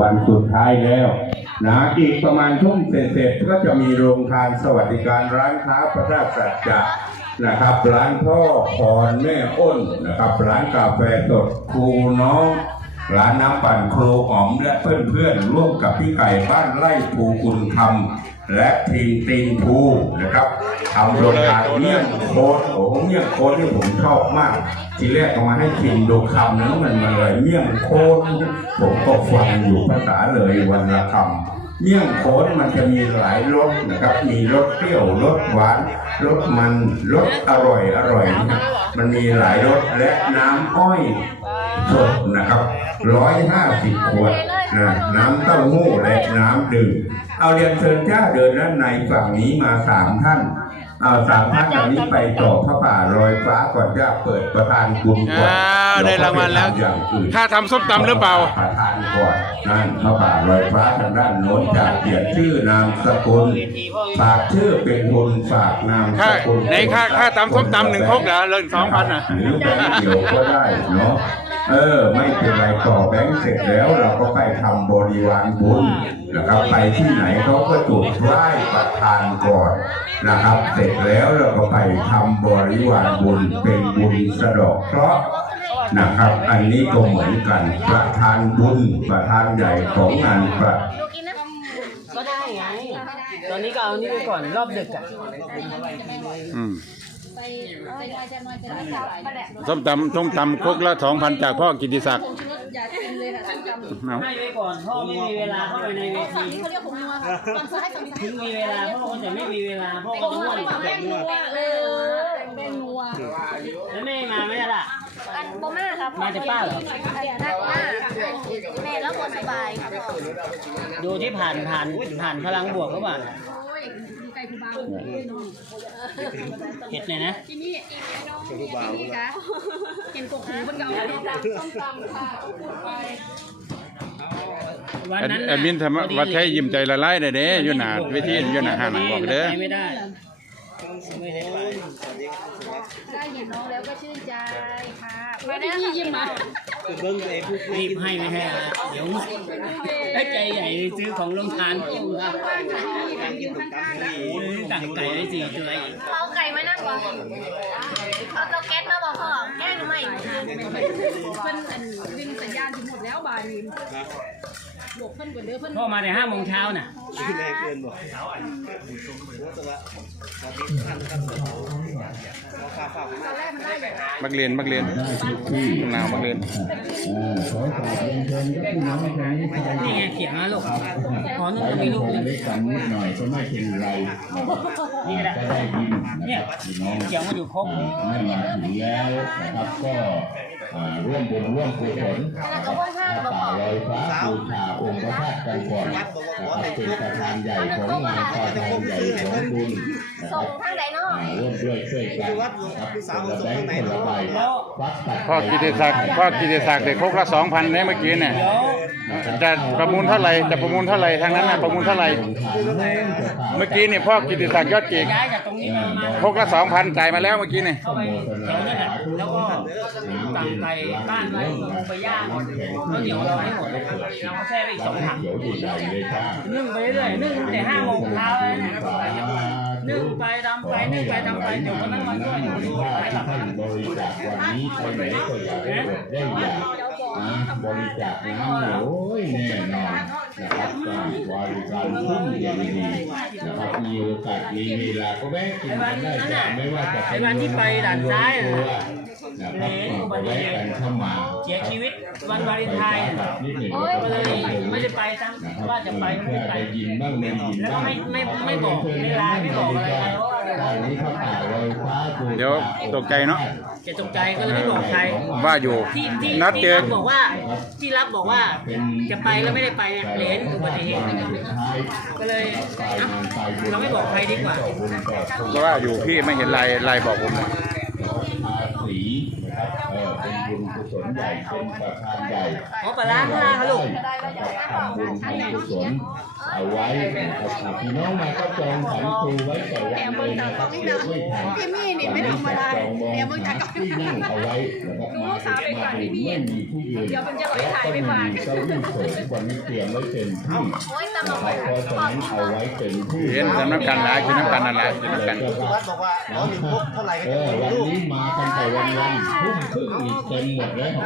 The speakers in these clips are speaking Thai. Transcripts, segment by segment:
วันสุดท้ายแล้วนะอีกประมาณทุ่มเศษๆก็จะมีโรงทานสวัสดิการร้านค้าพระราชสัจจะนะครับ ร้านพ่อพรแม่อ้นนะครับ ร้านกาแฟสดครูน้อง ร้านน้ำปั่นครูอ๋อมและเพื่อนๆร่วมกับพี่ไก่บ้านไร่ภูคุณคำและทีมตีนภูนะครับทำโรงทานเมี่ยงโคนโอ้โหเมี่ยงโคนที่ผมชอบมาก ทีแรกก็มาให้ชิมดูคำนั้นมันมาเลยเมี่ยงโคนผมก็ฟังอยู่ภาษาเลยวันละคำเมี่ยงโคนมันจะมีหลายรสนะครับมีรสเปรี้ยวรสหวานรสมันรสอร่อยอร่อยนะมันมีหลายรสและน้ำอ้อยสดนะครับร้อยห้าสิบขวดนะน้ำเต้าหู้และน้ำดื่มเอาเรียนเชิญจ้าเดินด้านในฝั่งนี้มาสามท่าน เอาสามท่านจากนี้ไปต่อพระป่าลอยฟ้าก่อนจะเปิดประธานคุณก่อนอ่าได้รางวัลแล้วอย่างอื่นค่าทำส้มตำหรือเปล่า ประธานก่อนนั่นพระป่าลอยฟ้าทางด้านโน้นจากเขียนชื่อนามสกุลฝากชื่อเป็นบุญฝากนามสค่ากุลในค่าค่าตำส้มตำหนึ่งครกเหรอเลินสองพันอะหรือแบงค์เดียวก็ได้เนาะ เออ ไม่เป็นไรต่อแบงค์เสร็จแล้วเราก็ไปทำบริวารบุญนะครับไปที่ไหนเขาก็จุดไหว้ประทานก่อนนะครับ เสร็จแล้วเราก็ไปทำบริวารบุญเป็นบุญสะเดอกเคราะห์นะครับ อันนี้ก็เหมือนกันประธานบุญประธานใหญ่ของงานประก็ได้ไงตอนนี้ก็เอานี่ไปก่อนรอบดึกอะอืม ไปไปได้จะมาจะได้จับมาแหละส้มตำส้มตำครกละสองพันจากพ่อกิติศักดิ์ผงชูรสอย่ากินเลยค่ะส้มตำเอาให้ไปก่อนพ่อไม่มีเวลาเข้าไปในเวฝั่งทีนี้เขาเรียกผงนัวค่ะฝั่งซ้ายฝั่งนี้ถึงมีเวลาพ่อจะไม่มีเวลาพ่อก็งจะนัวง่วงแป้งนัวเออแป้งนัวแล้วแม่มาไหมล่ะอันโบมาครับมาจากป้าเหรอนักหน้าแม่แล้วหมดสบายครับพ่อดูที่ผ่านผ่านผ่านพลังบวกเขาบ้าง ไก่ผู้บ่าวเห็ดเนี่ยนะที่นี่ที่นี่จ้ะเห็นกกหูมันก็เอาส้มตำค่ะไปวันนั้นแอดมินทำวัดใช้ยิ้มใจละลายได้เด้อยู่หน้าเวทีอยู่หน้าห้างบอกเด้อไปไม่ได้ ไม่ได้ไปได้เห็นน้องแล้วก็ชื่นใจค่ะไม่ได้พี่ยิ้มมารีบให้ไม่ให้นะเดี๋ยวให้ใจใหญ่ซื้อของลงทานกินครับสั่งไก่ได้สี่ตัวเอาไก่มานั่งก่อนเอาเตาแก๊สมาบอกพ่อแก้หรือไม่เพิ่นอันดึงสัญญาณถึงหมดแล้วบ่ายนี้ บอกเพิ่นก่อนเด้อเพิ่นพ่อมาแต่ห้าโมงเช้าน่ะแรงเกินบอกฝากฝากมักเรียนมักเรียนหนาวมักเรียนนี่ไงเขียงนะลูกขอนุ่นมีลูกหนึ่งด้วยกันนิดหน่อยก็ไม่เป็นไรนี่แหละก็ได้ยินนะเนี่คยรับพี่น้องเขียงมาอยู่ครบเมื่อมาถึงแล้วนะครับก็อ่า ร่วมบุญร่วมกุศลนะครับป่าลอยฟ้าบูชาองค์พระธาตุกันก่อนนะครับเป็นประธานใหญ่ของงานประธานใหญ่ของบุญนะคส่รังบทางไหนเนาะอ่า ร่วมด้วยช่วยกันนะครับคนละแบงค์คนละใบวัดปัจจัยพ่อกิติศักดิ์พ่อกิติศักดิ์เด็กครกละสองพันเนี่ยเมื่อกี้เนี่ยจะประมูลเท่าไหร่จะประมูลเท่าไหร่ทางนั้นนะประมูลเท่าไหร่เมื่อกี้เนี่ยพ่อกิติศักดิ์ยอดเก่งย้ายจากตรงนี้มามาครกละสองพันจ่ายมาแล้วเมื่อกี้เนี่ยเข้าไปแถวนั่นแหละแล้วก็สั่งไก่บ้านไว้ลงไปย่างแล้วเดี๋ยวเราให้หมดแล้วก็แช่ไปอีกสองถังเดี๋ยวใหญ่ๆเลยครับนึ่งไปเรื่อยๆนึ่งตั้งแต่ห้าโมงเช้าเลยเนี่ย นึ่งไปทำไปนึ่งไปทำไปเดี๋ยวก็นั่งมาช่วยดูไปหลับท่านบริจาควันนี้คนไหนก็อย่าได้ได้อยากบริจาคน้ำโอ้ยแน่นอน นะครับการบริการทุ่มเย็นดีนะครับมีโอกาสมีเวลาก็แวะกินกันได้จ้ะไม่ว่าจะเป็นนะครับก็แวะกันเข้ามาเสียชีวิตวันวาเลนไทน์นิดหนึ่งก็เลยไม่ได้ไปตั้งว่าจะไปไม่ได้ไปได้ยินบ้างไม่ยินแล้วบ้างไม่ไม่ไม่บอกเวลาไม่บอกอะไรเลยเพราะว่าเวลาอันนี้เขาป่าลอยฟ้าดูเดี๋ยวตกใจเนาะแกตกใจก็เลยไม่บอกใครว่าอยู่ที่ที่นัดเจที่อรับบอกว่าที่รับบอกว่าจะไปแล้วไม่ได้ไปเนี่ยเหรนอุบัติเหตุก็เลยเอ้าเราไม่บอกใครดีกว่าเพราะว่าอยู่พี่ไม่เห็นไลน์ไลน์บอกผมเลยภาษีนะครับเออเป็นบุญกุศลใหญ่เป็นประธานใหญ่ขอปลาร้าข้างล่างครับลูกทำบุญทำกุศศล เอาไว้นะครับพี่น้องมาก็จองขันครูไว้แต่วันเลยนะครับเดี๋ยวไม่ทันพี่นี่ไม่ธรรมดาจองมองเดี๋ยวมึงจะกลับที่นั่งเอาไว้นะครับมาถึงมาถึงไม่มีที่ยืนเดี๋ยวมันจะไหลถ่ายก็มีเก้าอี้เสริมวันนี้เตรียมไว้เต็มที่นะครับเพราะฉะนั้นเอาไว้เต็มที่เห็นน้ำกันหลายกินน้ำกันนั่นแหละกินน้ำกันวัดบอกว่าร้อยหนึ่งปุ๊บเท่าไหร่ก็จะอหมดวันนี้มากันแต่วันวันทุ่มครึ่งนี่เต็มหมดแล้วน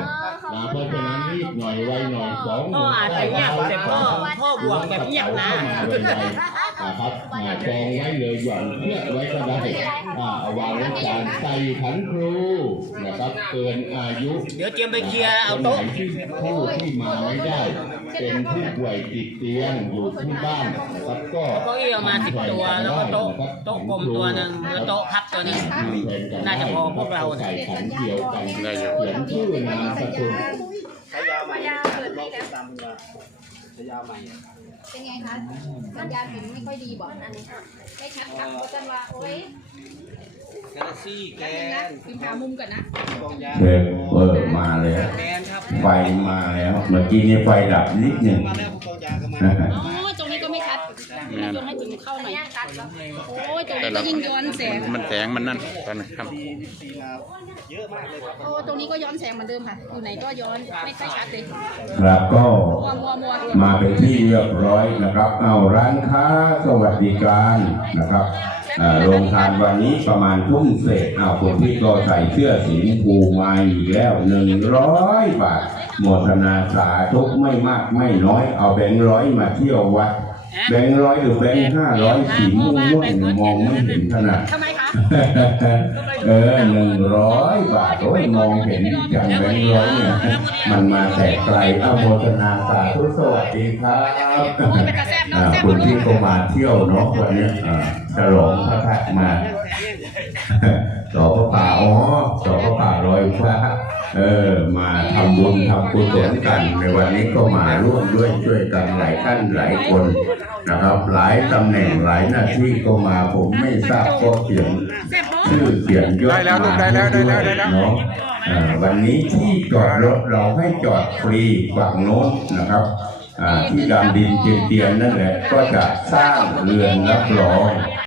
ะเพราะฉะนั้นรีบหน่อยไวหน่อยสองหมื่นอาจจะเงียบแต่พ่อพ่อบวกแบบเงียบเข้ามาไวๆนะครับมาจองไว้เลยหย่อนเพื่อไว้ก็ได้อ่าเอวางไว้จานใส่ขันครูนะครับเกินอายุเดี๋ยวเตรียมไปเคลียร์เอาโต๊ะที่ผู้ที่มาไม่ได้ เป็นผู้ป่วยติดเตียงอยู่ที่บ้านนะครับก็เก้าอี้เอามาสิบตัวแล้วก็โต๊ะโต๊ะกลมตัวหนึ่งแล้วโต๊ะพับตัวหนึ่งน่าจะพอพวกเราใส่ขันเดียวกันได้อยู่เขียนชื่อนามสกุลใช้ยาใหม่ลองติ ดตามคุณยาใช้ยาใหม่เป็นไงคะสัญญาณเป็นไม่ค่อยดีบอกอันนี้ได้ชัดครับเพราะจันว่าโอ้ยกาแล็กซี่แกนะนพิมพ์หามุมก่อนนะกองยาเออเออมาแล้วแกนครับไฟมาแล้ว เมื่อกี้นี้ไฟดับนิดหนึ่งมาแล้วผู้กองยาก็มา อ๋อตรง นี้ก็ไม่ชัดยกให้ถึงเข้าหน่อยโอ้ยตรงแต่นี้เราก็ยิ่งย้อนแสงมันแสงมันนั่นตอนนี้ครับดีดีมาเยอะมากเลยครับ โอ้ตรงนี้ก็ย้อนแสงเหมือนเดิมค่ะอยู่ไหนก็ย้อนไม่ค่อยชัดเลยครับก็มัวมัวมัวมาเป็นที่เรียบร้อยนะครับ เอาร้านค้าสวัสดิการนะครับอ่าโรงทานวันนี้ประมาณทุ่มเศษเอาคนที่ก็ใส่เสื้อสีชมพูมาอีกแล้วหนึ่งร้อยบาทโมทนาสาธุไม่มากไม่น้อย เอาแบงค์ร้อยมาเที่ยววัด แบงค์ร้อยหรือแบงค์ห้าร้อยสีม่วงม่วงมองไม่เห็นขนาดทำไมคะเออหนึ่งร้อยบาทโอ้ยมองเห็นอย่างแบงค์ร้อยเนี่ยมันมาแต่ไกลเอาโมทนาสาธุสวัสดีครับอ่าคุณที่ก็มาเที่ยวเนาะวันนี้อ่าฉลองพระธาตุมาต่อพระป่าอ๋อต่อพระป่าลอยฟ้า เออมาทำบุญทำกุศลกัน ในวันนี้ก็มาร่วมด้วยช่วยกันหลายท่านหลายคนนะครับ หลายตำแหน่งหลายหน้าที่ก็มาผมไม่ทราบก็เขียนชื่อเสียงยศได้แล้วลูกได้แล้วได้แล้วได้แล้วเนาะอ่าวันนี้ที่จอดรถเราให้จอดฟรีฝั่งโน้นนะครับอ่าที่ดำดินเตียนๆนั่นแหละก็จะสร้างเรือนรับรอง